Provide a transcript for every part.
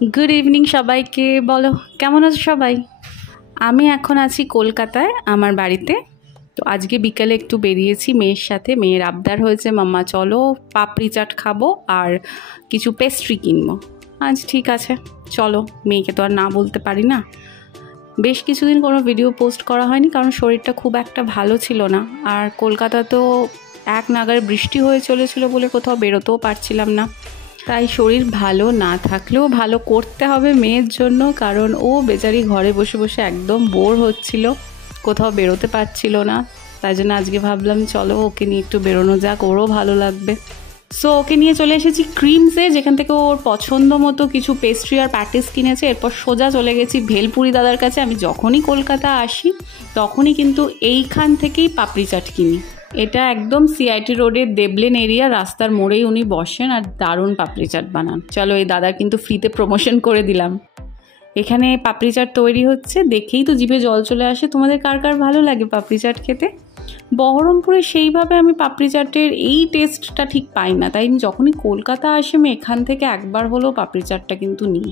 Good evening সবাইকে। বলো কেমন আছো সবাই? আমি এখন আছি কলকাতায় আমার বাড়িতে। তো আজকে বিকালে একটু বেরিয়েছি মেয়ের সাথে। মেয়ের আবদার হয়েছে মাম্মা চলো পাপড়ি চাট খাবো আর কিছু পেস্ট্রি কিনবো। আজ ঠিক আছে চলো, মেয়েকে তো আর না বলতে পারি না। বেশ কিছুদিন কোনো ভিডিও পোস্ট করা হয়নি কারণ শরীরটা খুব একটা ভালো ছিল না, আর কলকাতা তো এক নাগাড়ে বৃষ্টি হয়ে চলেছিল বলে কোথাও বেরোতেও পারছিলাম না। তাই শরীর ভালো না থাকলেও ভালো করতে হবে মেয়ের জন্য, কারণ ও বেচারি ঘরে বসে বসে একদম বোর হচ্ছিল, কোথাও বেরোতে পারছিল না। তাই জন্য আজকে ভাবলাম চলো ওকে নিয়ে একটু বেরোনো যাক, ওরও ভালো লাগবে। সো ওকে নিয়ে চলে এসেছি ক্রিমসে, যেখান থেকে ওর পছন্দ মতো কিছু পেস্ট্রি আর প্যাটিস কিনেছে। এরপর সোজা চলে গেছি ভেলপুরি দাদার কাছে। আমি যখনই কলকাতা আসি তখনই কিন্তু এইখান থেকেই পাপড়ি চাট কিনি। এটা একদম সিআইটি রোডের দেবলেন এরিয়া, রাস্তার মোড়েই উনি বসেন আর দারুণ পাপড়ি চাট বানান। চলো এই দাদা কিন্তু ফ্রিতে প্রমোশন করে দিলাম। এখানে পাপড়ি চাট তৈরি হচ্ছে, দেখেই তো জিভে জল চলে আসে। তোমাদের কার কার ভালো লাগে পাপড়ি চাট খেতে? বহরমপুরে সেইভাবে আমি পাপড়ি চাটের এই টেস্টটা ঠিক পাই না, তাই আমি যখনই কলকাতা আসি আমি এখান থেকে একবার হলেও পাপড়ি চাটটা কিন্তু নিই।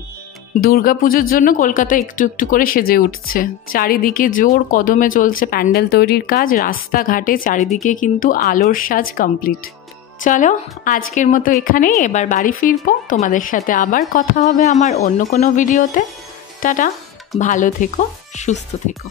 দুর্গাপুজোর জন্য কলকাতা একটু একটু করে সেজে উঠছে। চারিদিকে জোর কদমে চলছে প্যান্ডেল তৈরির কাজ, রাস্তাঘাটে চারিদিকে কিন্তু আলোর সাজ কমপ্লিট। চলো আজকের মতো এখানেই, এবার বাড়ি ফিরবো। তোমাদের সাথে আবার কথা হবে আমার অন্য কোনো ভিডিওতে। টাটা, ভালো থেকো, সুস্থ থেকো।